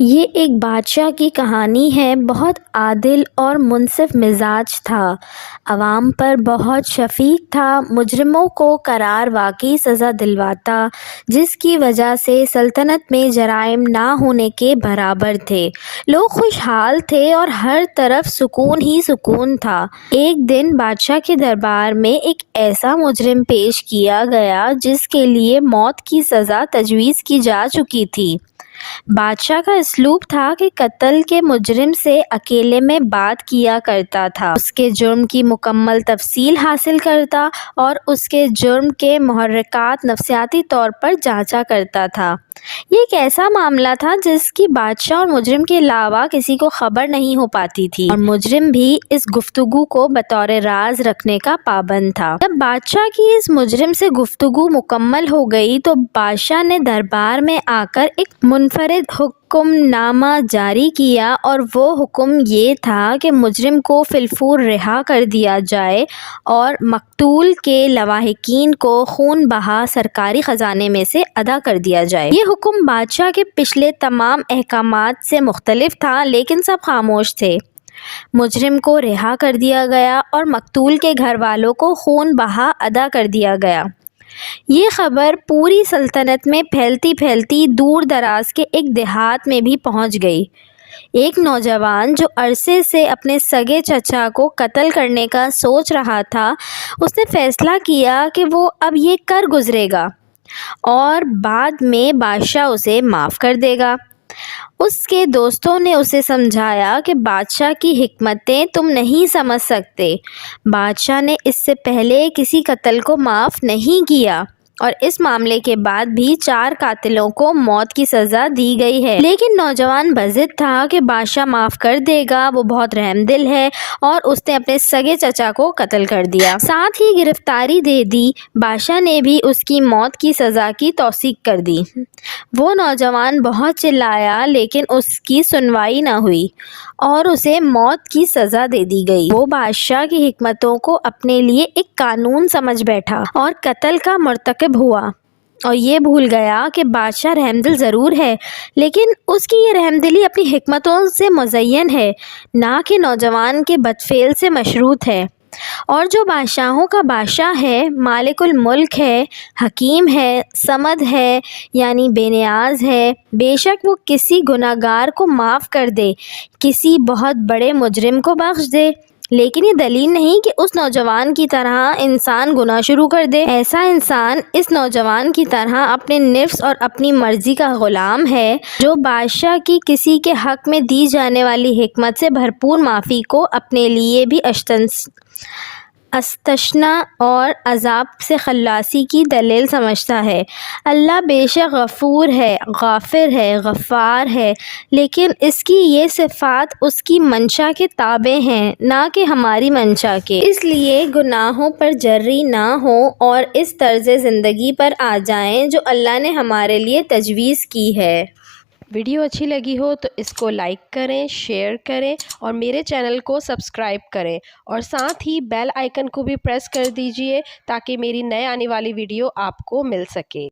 یہ ایک بادشاہ کی کہانی ہے۔ بہت عادل اور منصف مزاج تھا، عوام پر بہت شفیق تھا، مجرموں کو قرار واقعی سزا دلواتا، جس کی وجہ سے سلطنت میں جرائم نہ ہونے کے برابر تھے۔ لوگ خوشحال تھے اور ہر طرف سکون ہی سکون تھا۔ ایک دن بادشاہ کے دربار میں ایک ایسا مجرم پیش کیا گیا جس کے لیے موت کی سزا تجویز کی جا چکی تھی۔ بادشاہ کا اسلوب تھا کہ قتل کے مجرم سے اکیلے میں بات کیا کرتا تھا، اس کے جرم کی مکمل تفصیل حاصل کرتا اور اس کے جرم کے محرکات نفسیاتی طور پر جانچا کرتا تھا۔ یہ ایک ایسا معاملہ تھا جس کی بادشاہ اور مجرم کے علاوہ کسی کو خبر نہیں ہو پاتی تھی، اور مجرم بھی اس گفتگو کو بطور راز رکھنے کا پابند تھا۔ جب بادشاہ کی اس مجرم سے گفتگو مکمل ہو گئی تو بادشاہ نے دربار میں آ کر ایک منفرد حکم نامہ جاری کیا، اور وہ حکم یہ تھا کہ مجرم کو فی الفور رہا کر دیا جائے اور مقتول کے لواحقین کو خون بہا سرکاری خزانے میں سے ادا کر دیا جائے۔ یہ حکم بادشاہ کے پچھلے تمام احکامات سے مختلف تھا، لیکن سب خاموش تھے۔ مجرم کو رہا کر دیا گیا اور مقتول کے گھر والوں کو خون بہا ادا کر دیا گیا۔ یہ خبر پوری سلطنت میں پھیلتی پھیلتی دور دراز کے ایک دیہات میں بھی پہنچ گئی۔ ایک نوجوان جو عرصے سے اپنے سگے چچا کو قتل کرنے کا سوچ رہا تھا، اس نے فیصلہ کیا کہ وہ اب یہ کر گزرے گا اور بعد میں بادشاہ اسے معاف کر دے گا۔ اس کے دوستوں نے اسے سمجھایا کہ بادشاہ کی حکمتیں تم نہیں سمجھ سکتے۔ بادشاہ نے اس سے پہلے کسی قتل کو معاف نہیں کیا، اور اس معاملے کے بعد بھی 4 قاتلوں کو موت کی سزا دی گئی ہے۔ لیکن نوجوان بضد تھا کہ بادشاہ معاف کر دے گا، وہ بہت رحم دل ہے، اور اس نے اپنے سگے چچا کو قتل کر دیا، ساتھ ہی گرفتاری دے دی۔ بادشاہ نے بھی اس کی موت کی سزا کی توثیق کر دی۔ وہ نوجوان بہت چلایا، لیکن اس کی سنوائی نہ ہوئی اور اسے موت کی سزا دے دی گئی۔ وہ بادشاہ کی حکمتوں کو اپنے لیے ایک قانون سمجھ بیٹھا اور قتل کا مرتکب ہوا، اور یہ بھول گیا کہ بادشاہ رحم دل ضرور ہے، لیکن اس کی یہ رحم دلی اپنی حکمتوں سے مزین ہے، نہ کہ نوجوان کے بدفعل سے مشروط ہے۔ اور جو بادشاہوں کا بادشاہ ہے، مالک الملک ہے، حکیم ہے، صمد ہے، یعنی بے نیاز ہے، بے شک وہ کسی گناہ گار کو معاف کر دے، کسی بہت بڑے مجرم کو بخش دے۔ لیکن یہ دلیل نہیں کہ اس نوجوان کی طرح انسان گناہ شروع کر دے۔ ایسا انسان اس نوجوان کی طرح اپنے نفس اور اپنی مرضی کا غلام ہے، جو بادشاہ کی کسی کے حق میں دی جانے والی حکمت سے بھرپور معافی کو اپنے لیے بھی استثنا اور عذاب سے خلاصی کی دلیل سمجھتا ہے۔ اللہ بے شک غفور ہے، غافر ہے، غفار ہے، لیکن اس کی یہ صفات اس کی منشا کے تابع ہیں، نہ کہ ہماری منشا کے۔ اس لیے گناہوں پر جری نہ ہوں اور اس طرز زندگی پر آ جائیں جو اللہ نے ہمارے لیے تجویز کی ہے۔ ویڈیو اچھی لگی ہو تو اس کو لائک کریں، شیئر کریں اور میرے چینل کو سبسکرائب کریں، اور ساتھ ہی بیل آئیکن کو بھی پریس کر دیجئے تاکہ میری نئے آنے والی ویڈیو آپ کو مل سکے۔